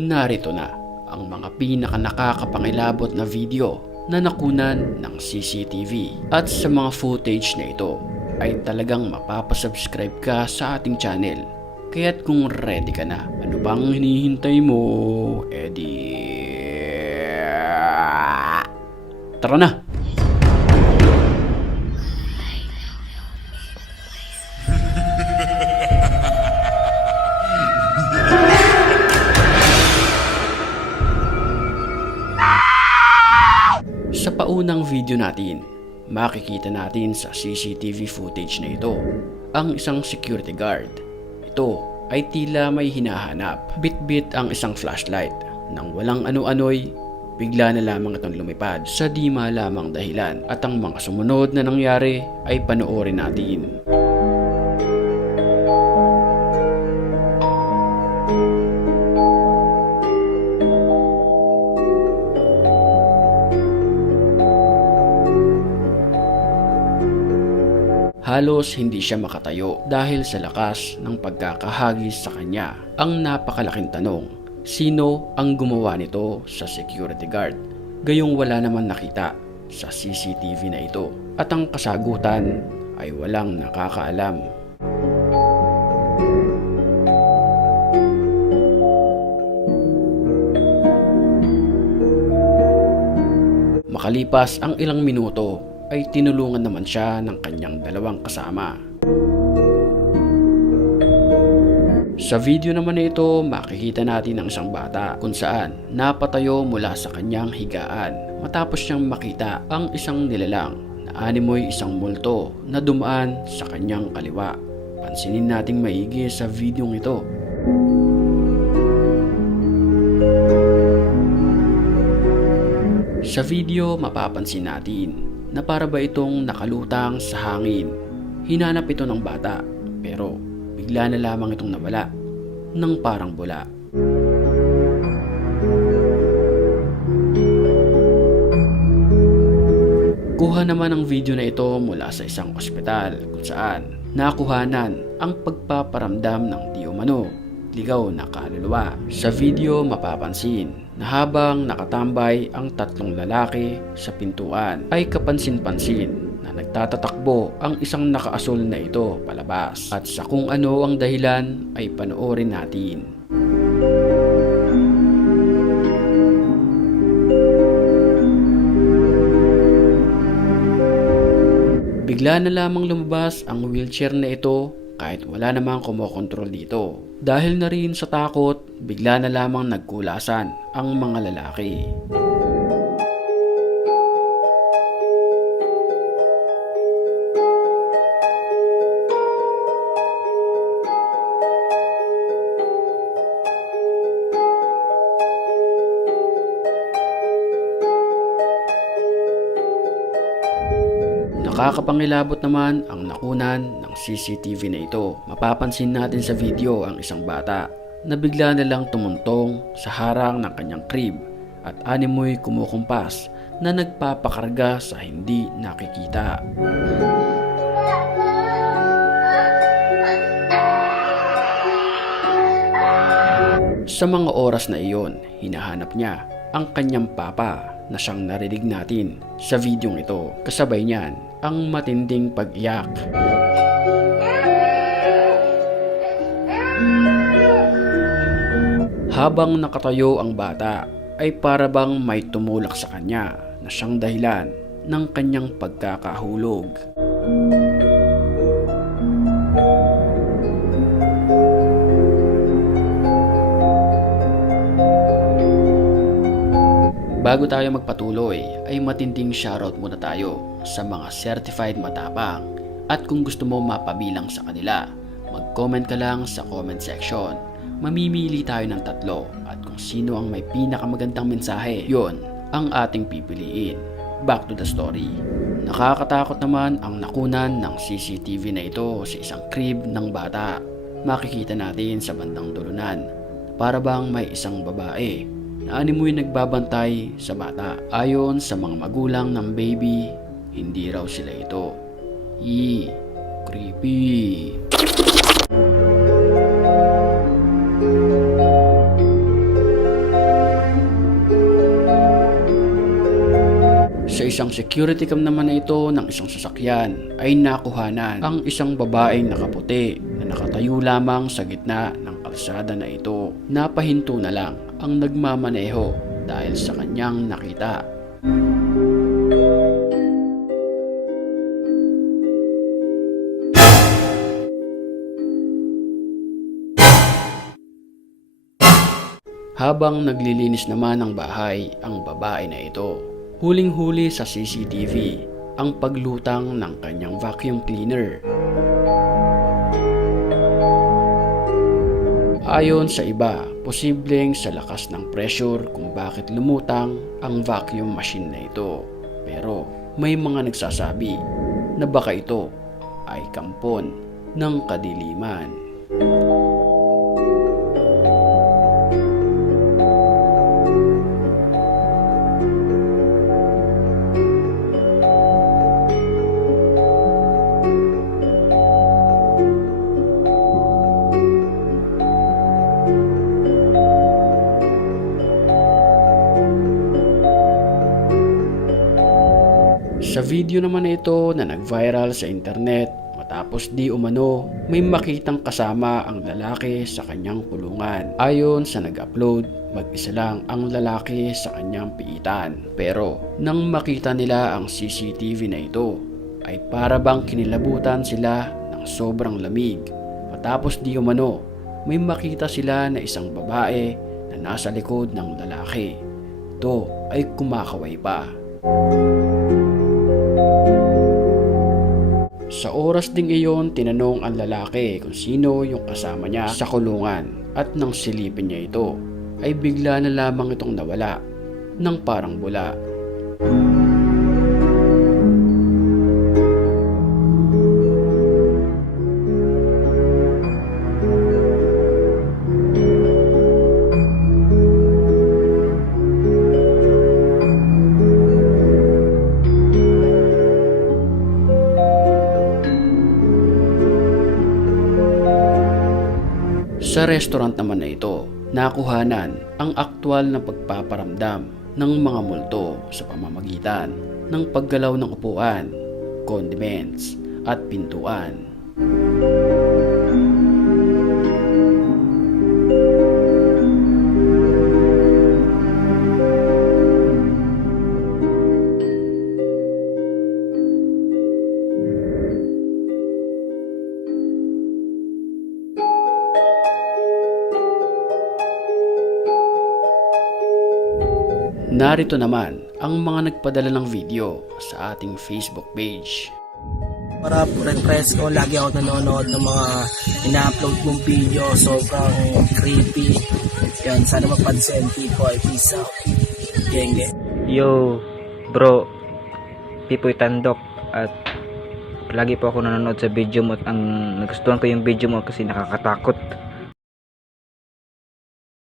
Narito na ang mga nakakapangilabot na video na nakunan ng CCTV. At sa mga footage na ito ay talagang mapapasubscribe ka sa ating channel. Kaya't kung ready ka na, ano bang hinihintay mo? Tara na! Sa paunang video natin, makikita natin sa CCTV footage na ito ang isang security guard. Ito ay tila may hinahanap. Bit-bit ang isang flashlight. Nang walang ano-ano'y, bigla na lamang itong lumipad sa di malamang dahilan. At ang mga sumunod na nangyari ay panoorin natin. Halos hindi siya makatayo dahil sa lakas ng pagkakahagis sa kanya. Ang napakalaking tanong, sino ang gumawa nito sa security guard? Gayong wala naman nakita sa CCTV na ito. At ang kasagutan ay walang nakakaalam. Makalipas ang ilang minuto, ay tinulungan naman siya ng kanyang dalawang kasama. Sa video naman na ito, makikita natin ang isang bata kung saan napatayo mula sa kanyang higaan matapos niyang makita ang isang nilalang na animoy isang multo na dumaan sa kanyang kaliwa. Pansinin nating maigi sa videong ito. Sa video, mapapansin natin na para ba itong nakalutang sa hangin. Hinanap ito ng bata, pero bigla na lamang itong nawala ng parang bula. Kuha naman ang video na ito mula sa isang ospital kung saan nakuhanan ang pagpaparamdam ng di umano ligaw na kaluluwa. Sa video mapapansin na habang nakatambay ang tatlong lalaki sa pintuan ay kapansin-pansin na nagtatatakbo ang isang nakaasul na ito palabas. At sa kung ano ang dahilan ay panoorin natin. Bigla na lamang lumabas ang wheelchair na ito kahit wala namang kumokontrol dito. Dahil na rin sa takot, bigla na lamang nagkulasan ang mga lalaki. Nakakapangilabot naman ang nakunan ng CCTV na ito. Mapapansin natin sa video ang isang bata na bigla na lang tumuntong sa harang ng kanyang crib at animoy kumukumpas na nagpapakarga sa hindi nakikita. Sa mga oras na iyon, hinahanap niya ang kanyang papa na siyang narinig natin sa videong ito. Kasabay niyan ang matinding pag-iyak. Habang nakatayo ang bata, ay para bang may tumulak sa kanya na siyang dahilan ng kanyang pagkakahulog. Bago tayo magpatuloy, ay matinding shoutout muna tayo sa mga certified matapang. At kung gusto mo mapabilang sa kanila, mag-comment ka lang sa comment section. Mamimili tayo ng 3 at kung sino ang may pinakamagandang mensahe, yon ang ating pipiliin. Back to the story. Nakakatakot naman ang nakunan ng CCTV na ito sa isang crib ng bata. Makikita natin sa bandang dulunan, para bang may isang babae na animoy nagbabantay sa bata. Ayon sa mga magulang ng baby, hindi raw sila ito. Creepy. isang security cam naman na ito ng isang sasakyan ay nakuhanan ang isang babaeng nakaputi na nakatayo lamang sa gitna ng kalsada na ito. Napahinto na lang ang nagmamaneho dahil sa kanyang nakita. Habang naglilinis naman ng bahay ang babae na ito, huling-huli sa CCTV ang paglutang ng kanyang vacuum cleaner. Ayon sa iba, posibleng sa lakas ng pressure kung bakit lumutang ang vacuum machine na ito. Pero may mga nagsasabi na baka ito ay kampon ng kadiliman. Sa video naman na ito na nag-viral sa internet, matapos di umano, may makitang kasama ang lalaki sa kanyang kulungan. Ayon sa nag-upload, mag-isa lang ang lalaki sa kanyang piitan. Pero nang makita nila ang CCTV na ito, ay para bang kinilabutan sila ng sobrang lamig. Matapos di umano, may makita sila na isang babae na nasa likod ng lalaki. Ito ay kumakaway pa. Sa oras ding iyon, tinanong ang lalaki kung sino yung kasama niya sa kulungan at nang silipin niya ito, ay bigla na lamang itong nawala ng parang bula. Sa restaurant naman na ito, nakuhanan ang aktwal na pagpaparamdam ng mga multo sa pamamagitan ng paggalaw ng upuan, condiments at pintuan. Narito naman ang mga nagpadala ng video sa ating Facebook page. Para refresh ko, lagi ako nanonood ng mga ina-upload mong video. Sobrang creepy. Yan, sana mapansin. Pipoy, peace out. Genge. Yo, bro, Pipoy Tandok. At lagi po ako nanonood sa video mo at ang nagustuhan ko yung video mo kasi nakakatakot.